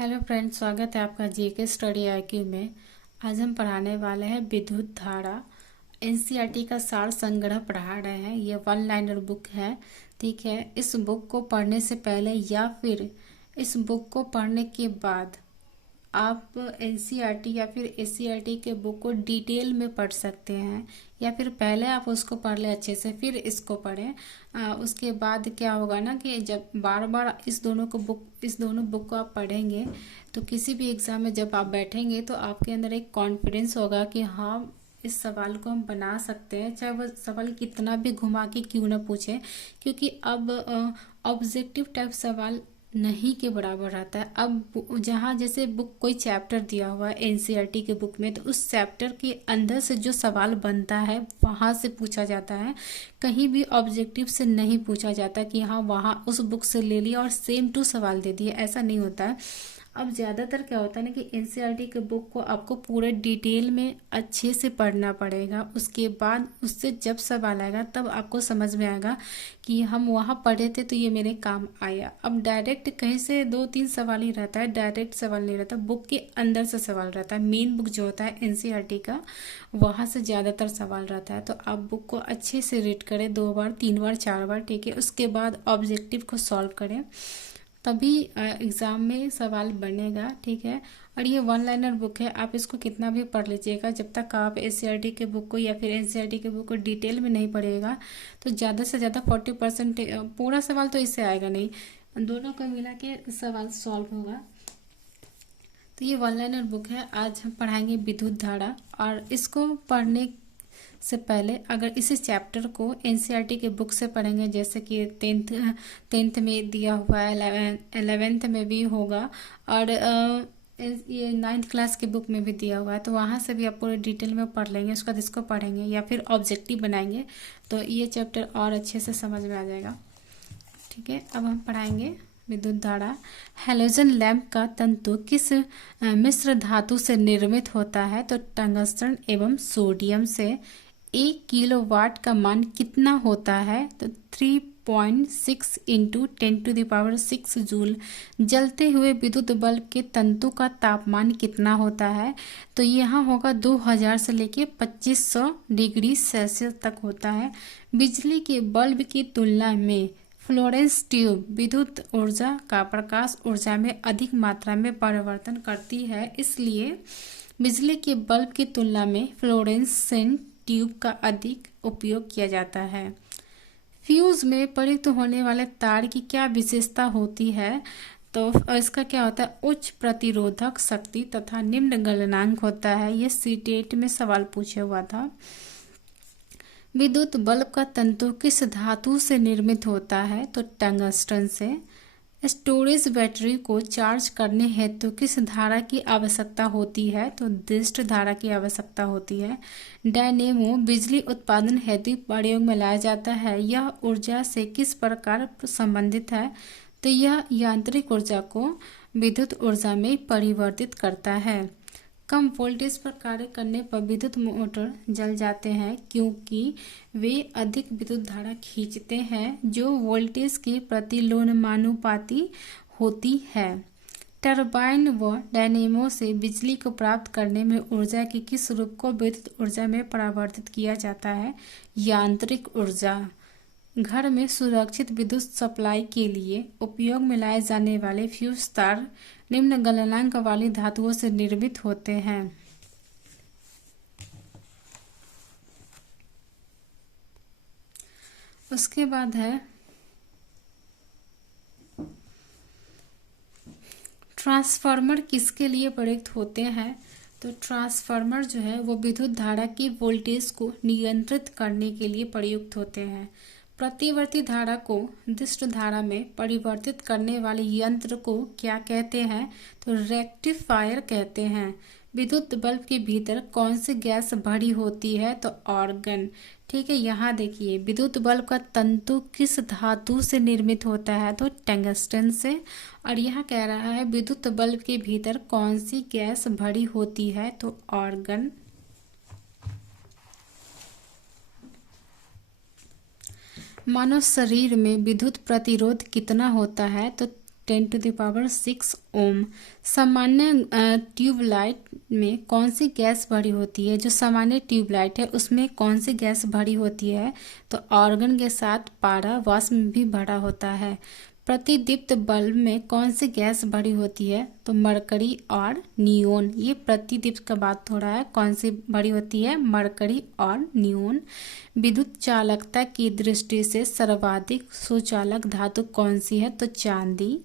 Hello friends, स्वागत है आपका जीके स्टडी आईक्यू में। आज हम पढ़ाने वाले हैं विद्युत धारा। एनसीईआरटी का सार संग्रह पढ़ा रहे हैं। ये वन लाइनर बुक है। ठीक है, इस बुक को पढ़ने से पहले या फिर इस बुक को पढ़ने के बाद आप एनसीईआरटी या फिर एससीईआरटी के बुक को डिटेल में पढ़ सकते हैं, या फिर पहले आप उसको पढ़ लें अच्छे से फिर इसको पढ़ें। उसके बाद क्या होगा ना कि जब बार बार इस दोनों बुक को आप पढ़ेंगे तो किसी भी एग्ज़ाम में जब आप बैठेंगे तो आपके अंदर एक कॉन्फिडेंस होगा कि हाँ, इस सवाल को हम बना सकते हैं, चाहे वह सवाल कितना भी घुमा के क्यों ना पूछे। क्योंकि अब ऑब्जेक्टिव टाइप सवाल नहीं के बराबर रहता है। अब जहाँ जैसे बुक कोई चैप्टर दिया हुआ है एनसीईआरटी के बुक में, तो उस चैप्टर के अंदर से जो सवाल बनता है वहाँ से पूछा जाता है। कहीं भी ऑब्जेक्टिव से नहीं पूछा जाता कि हाँ वहाँ उस बुक से ले लिया और सेम टू सवाल दे दिया, ऐसा नहीं होता है। अब ज़्यादातर क्या होता है ना कि एनसीईआरटी के बुक को आपको पूरे डिटेल में अच्छे से पढ़ना पड़ेगा। उसके बाद उससे जब सवाल आएगा तब आपको समझ में आएगा कि हम वहाँ पढ़े थे तो ये मेरे काम आया। अब डायरेक्ट कहीं से 2-3 सवाल ही रहता है, डायरेक्ट सवाल नहीं रहता, बुक के अंदर से सवाल रहता है। मेन बुक जो होता है एनसीईआरटी का, वहाँ से ज़्यादातर सवाल रहता है। तो आप बुक को अच्छे से रीड करें 2 बार 3 बार 4 बार, ठीक है। उसके बाद ऑब्जेक्टिव को सॉल्व करें, तभी एग्ज़ाम में सवाल बनेगा, ठीक है। और ये वन लाइनर बुक है, आप इसको कितना भी पढ़ लीजिएगा, जब तक आप एससीईआरटी के बुक को या फिर एनसीईआरटी के बुक को डिटेल में नहीं पढ़िएगा तो ज़्यादा से ज़्यादा 40% पूरा सवाल तो इससे आएगा नहीं, दोनों को मिला के सवाल सॉल्व होगा। तो ये वन लाइनर बुक है। आज हम पढ़ाएंगे विद्युत धारा, और इसको पढ़ने से पहले अगर इसी चैप्टर को एनसीईआरटी के बुक से पढ़ेंगे, जैसे कि टेंथ में दिया हुआ है, 11th में भी होगा, और ये 9th क्लास के बुक में भी दिया हुआ है, तो वहाँ से भी आप पूरे डिटेल में पढ़ लेंगे। उसके बाद इसको पढ़ेंगे या फिर ऑब्जेक्टिव बनाएंगे तो ये चैप्टर और अच्छे से समझ में आ जाएगा, ठीक है। अब हम पढ़ाएंगे विद्युत धारा। हैलोजन लैंप का तंतु किस मिश्र धातु से निर्मित होता है? तो टंगस्टन एवं सोडियम से। 1 किलोवाट का मान कितना होता है? तो 3.6 इंटू 10⁶ जूल। जलते हुए विद्युत बल्ब के तंतु का तापमान कितना होता है? तो यहाँ होगा 2000 से लेके 2500 डिग्री सेल्सियस तक होता है। बिजली के बल्ब की तुलना में फ्लोरेंस ट्यूब विद्युत ऊर्जा का प्रकाश ऊर्जा में अधिक मात्रा में परिवर्तन करती है, इसलिए बिजली के बल्ब की तुलना में फ्लोरेसेंट ट्यूब का अधिक उपयोग किया जाता है। फ्यूज में प्रयुक्त होने वाले तार की क्या विशेषता होती है? तो इसका क्या होता है? उच्च प्रतिरोधक शक्ति तथा निम्न गलनांक होता है। ये सीटेट में सवाल पूछा हुआ था। विद्युत बल्ब का तंतु किस धातु से निर्मित होता है? तो टंगस्टन से। स्टोरेज बैटरी को चार्ज करने हेतु किस धारा की आवश्यकता होती है? तो दिष्ट धारा की आवश्यकता होती है। डायनेमो बिजली उत्पादन हेतु प्रयोग में लाया जाता है। यह ऊर्जा से किस प्रकार संबंधित है? तो यह यांत्रिक ऊर्जा को विद्युत ऊर्जा में परिवर्तित करता है। कम वोल्टेज पर कार्य करने पर विद्युत मोटर जल जाते हैं क्योंकि वे अधिक विद्युत धारा खींचते हैं जो वोल्टेज के प्रतिलोमानुपाती होती है। टरबाइन व डायनेमो से बिजली को प्राप्त करने में ऊर्जा के किस रूप को विद्युत ऊर्जा में परिवर्तित किया जाता है? यांत्रिक ऊर्जा। घर में सुरक्षित विद्युत सप्लाई के लिए उपयोग में लाए जाने वाले फ्यूज तार निम्न गलनांक वाली धातुओं से निर्मित होते हैं। उसके बाद है ट्रांसफार्मर किसके लिए प्रयुक्त होते हैं? तो ट्रांसफार्मर जो है वो विद्युत धारा की वोल्टेज को नियंत्रित करने के लिए प्रयुक्त होते हैं। प्रतिवर्ती धारा को दिष्ट धारा में परिवर्तित करने वाले यंत्र को क्या कहते हैं? तो रेक्टिफायर कहते हैं। विद्युत बल्ब के भीतर कौन सी गैस भरी होती है? तो आर्गन, ठीक है। यहाँ देखिए विद्युत बल्ब का तंतु किस धातु से निर्मित होता है? तो टंगस्टन से। और यहाँ कह रहा है विद्युत बल्ब के भीतर कौन सी गैस भरी होती है? तो आर्गन। मानव शरीर में विद्युत प्रतिरोध कितना होता है? तो 10⁶ ओम। सामान्य ट्यूबलाइट में कौन सी गैस भरी होती है? जो सामान्य ट्यूबलाइट है उसमें कौन सी गैस भरी होती है? तो आर्गन के साथ पारा वाष्प भी भरा होता है। प्रतिदीप्त बल्ब में कौन सी गैस भरी होती है? तो मरकरी और नियोन। ये प्रतिदीप्त का बात हो रहा है, कौन सी भरी होती है? मरकरी और नियोन। विद्युत चालकता की दृष्टि से सर्वाधिक सुचालक धातु कौन सी है? तो चांदी।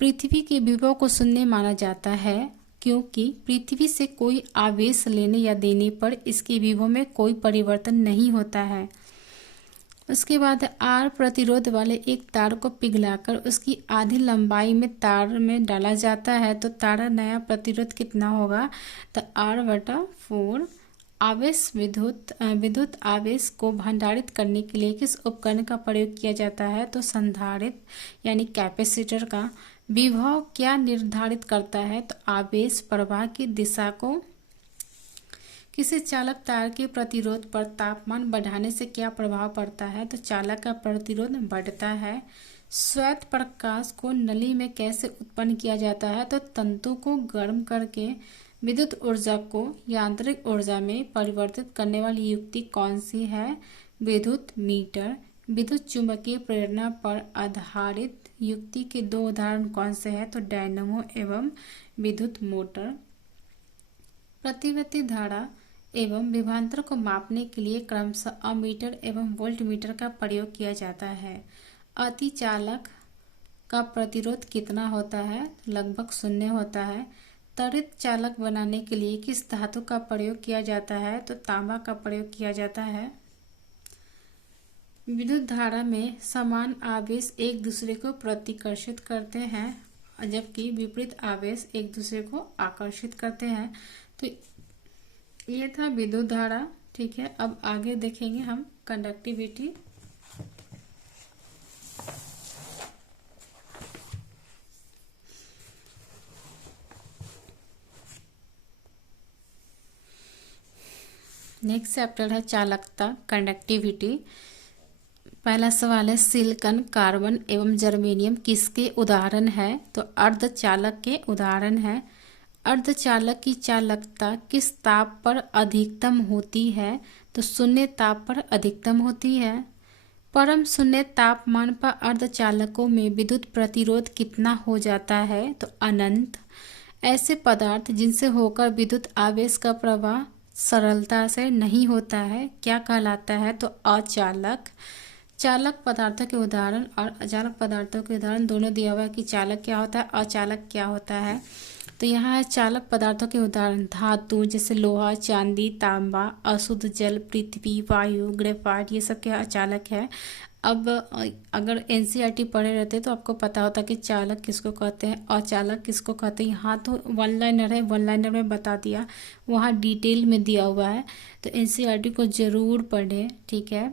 पृथ्वी के विभव को शून्य माना जाता है क्योंकि पृथ्वी से कोई आवेश लेने या देने पर इसके विभव में कोई परिवर्तन नहीं होता है। उसके बाद आर प्रतिरोध वाले एक तार को पिघलाकर उसकी आधी लंबाई में तार में डाला जाता है तो तार नया प्रतिरोध कितना होगा? तो R/4। आवेश विद्युत आवेश को भंडारित करने के लिए किस उपकरण का प्रयोग किया जाता है? तो संधारित्र यानी कैपेसिटर का। विभव क्या निर्धारित करता है? तो आवेश प्रवाह की दिशा को। किसी चालक तार के प्रतिरोध पर तापमान बढ़ाने से क्या प्रभाव पड़ता है? तो चालक का प्रतिरोध बढ़ता है। श्वेत प्रकाश को नली में कैसे उत्पन्न किया जाता है? तो तंतु को गर्म करके। विद्युत ऊर्जा को यांत्रिक ऊर्जा में परिवर्तित करने वाली युक्ति कौन सी है? विद्युत मीटर। विद्युत चुंबकीय प्रेरणा पर आधारित युक्ति के दो उदाहरण कौन से हैं? तो डायनेमो एवं विद्युत मोटर। प्रतिवर्ती धारा एवं विभवांतर को मापने के लिए क्रमशः अमीटर एवं वोल्टमीटर का प्रयोग किया जाता है। अतिचालक का प्रतिरोध कितना होता है? लगभग 0 होता है। त्वरित चालक बनाने के लिए किस धातु का प्रयोग किया जाता है? तो तांबा का प्रयोग किया जाता है। विद्युत धारा में समान आवेश एक दूसरे को प्रतिकर्षित करते हैं जबकि विपरीत आवेश एक दूसरे को आकर्षित करते हैं। तो ये था विद्युत धारा। ठीक है, अब आगे देखेंगे हम कंडक्टिविटी। नेक्स्ट चैप्टर है चालकता, कंडक्टिविटी। पहला सवाल है सिलिकॉन, कार्बन एवं जर्मेनियम किसके उदाहरण है? तो अर्धचालक के उदाहरण है। अर्धचालक की चालकता किस ताप पर अधिकतम होती है? तो शून्य ताप पर अधिकतम होती है। परम शून्य तापमान पर अर्धचालकों में विद्युत प्रतिरोध कितना हो जाता है? तो अनंत। ऐसे पदार्थ जिनसे होकर विद्युत आवेश का प्रवाह सरलता से नहीं होता है क्या कहलाता है? तो अचालक। चालक पदार्थों के उदाहरण और अचालक पदार्थों के उदाहरण दोनों दिया हुआ है कि चालक क्या होता है, अचालक क्या होता है। तो यहाँ है चालक पदार्थों के उदाहरण धातु जैसे लोहा, चांदी, तांबा, अशुद्ध जल, पृथ्वी, वायु, ग्रेफाइट, ये सब क्या अचालक है। अब अगर एनसीईआरटी पढ़े रहते तो आपको पता होता कि चालक किसको कहते हैं, अचालक किसको कहते हैं। यहाँ तो वन लाइनर है, वन लाइनर में बता दिया, वहाँ डिटेल में दिया हुआ है, तो एनसीईआरटी को ज़रूर पढ़ें। ठीक है।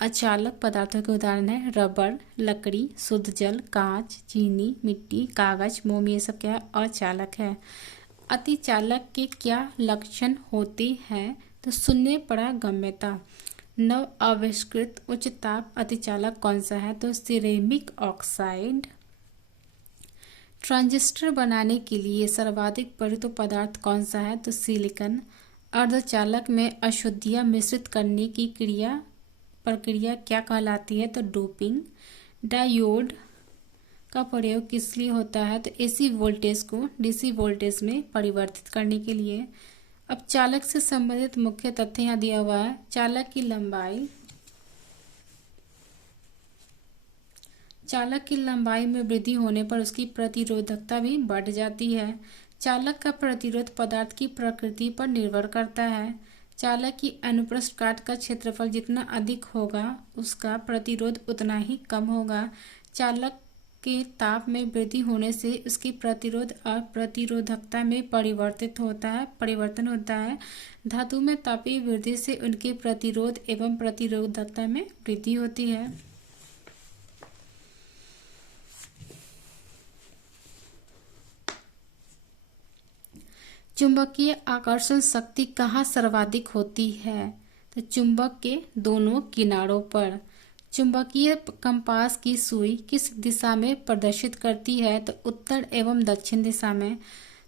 अचालक पदार्थों के उदाहरण है रबर, लकड़ी, शुद्ध जल, कांच, चीनी, मिट्टी, कागज, मोम, ये सब क्या है अचालक है। अतिचालक के क्या लक्षण होते हैं? तो शून्य पारगम्यता। नव आविष्कृत उच्च ताप अतिचालक कौन सा है? तो सिरेमिक ऑक्साइड। ट्रांजिस्टर बनाने के लिए सर्वाधिक प्रयुक्त पदार्थ कौन सा है? तो सिलिकॉन। अर्धचालक में अशुद्धियाँ मिश्रित करने की प्रक्रिया क्या कहलाती है? तो डोपिंग। डायोड का प्रयोग किस लिए होता है? तो एसी वोल्टेज को डीसी वोल्टेज में परिवर्तित करने के लिए। अब चालक से संबंधित मुख्य तथ्य यहाँ दिया हुआ है। चालक की लंबाई में वृद्धि होने पर उसकी प्रतिरोधकता भी बढ़ जाती है। चालक का प्रतिरोध पदार्थ की प्रकृति पर निर्भर करता है। चालक की अनुप्रस्थ काट का क्षेत्रफल जितना अधिक होगा उसका प्रतिरोध उतना ही कम होगा। चालक के ताप में वृद्धि होने से उसकी प्रतिरोध और प्रतिरोधकता में परिवर्तन होता है। धातु में तापीय वृद्धि से उनके प्रतिरोध एवं प्रतिरोधकता में वृद्धि होती है। चुंबकीय आकर्षण शक्ति कहाँ सर्वाधिक होती है? तो चुंबक के दोनों किनारों पर। चुंबकीय कंपास की सुई किस दिशा में प्रदर्शित करती है? तो उत्तर एवं दक्षिण दिशा में।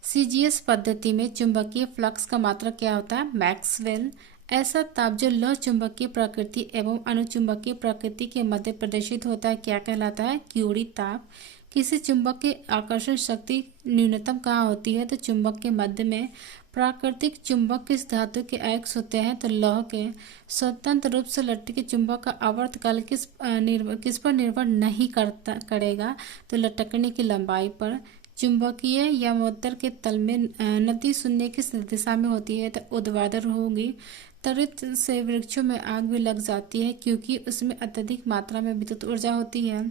सीजीएस पद्धति में चुंबकीय फ्लक्स का मात्रक क्या होता है? मैक्सवेल। ऐसा ताप जो लौह चुंबकीय प्रकृति एवं अनुचुंबकीय प्रकृति के मध्य प्रदर्शित होता है क्या कहलाता है? क्यूरी ताप। किसी चुंबक की आकर्षण शक्ति न्यूनतम कहाँ होती है? तो चुंबक के मध्य में। प्राकृतिक चुंबक किस धातु के अयस्क होते हैं? तो लौह के। स्वतंत्र रूप से लटके चुंबक का आवर्तकाल किस पर निर्भर नहीं करेगा? तो लटकने की लंबाई पर। चुंबकीय यमोत्तर के तल में नदी शून्य किस दिशा में होती है? तो ऊर्ध्वाधर होगी। त्वरित से वृक्षों में आग भी लग जाती है क्योंकि उसमें अत्यधिक मात्रा में विद्युत ऊर्जा होती है।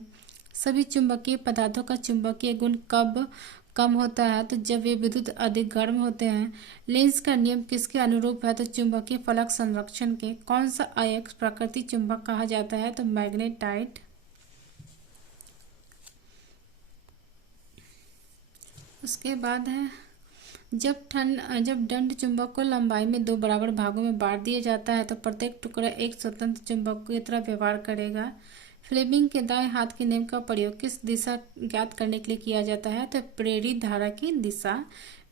सभी चुंबकीय पदार्थों का चुंबकीय गुण कब कम होता है? तो जब वे विद्युत अधिक गर्म होते हैं। लेंस का नियम किसके अनुरूप है? तो चुंबकीय फलक संरक्षण के। कौन सा अयस्क प्राकृतिक चुंबक कहा जाता है? तो मैग्नेटाइट। उसके बाद है जब दंड चुंबक को लंबाई में दो बराबर भागों में बांट दिया जाता है तो प्रत्येक टुकड़ा एक स्वतंत्र चुंबक की तरह व्यवहार करेगा। फ्लेमिंग के दाएं हाथ के नियम का प्रयोग किस दिशा ज्ञात करने के लिए किया जाता है? तो प्रेरित धारा की दिशा।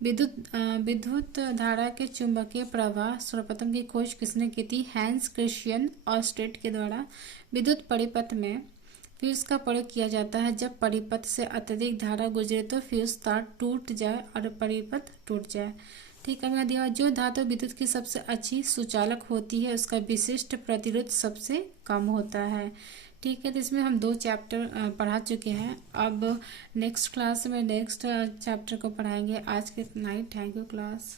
विद्युत धारा के चुंबकीय प्रवाह सर्वप्रथम की खोज किसने की थी? हैंस क्रिश्चियन ऑस्टेट के द्वारा। विद्युत परिपथ में फ्यूज का प्रयोग किया जाता है जब परिपथ से अत्यधिक धारा गुजरे तो फ्यूज तार टूट जाए और परिपथ टूट जाए। ठीक है, मैं दिया जो धातु विद्युत की सबसे अच्छी सुचालक होती है उसका विशिष्ट प्रतिरोध सबसे कम होता है। ठीक है, तो इसमें हम 2 चैप्टर पढ़ा चुके हैं। अब नेक्स्ट क्लास में नेक्स्ट चैप्टर को पढ़ाएंगे। आज के इतना ही। Thank you class.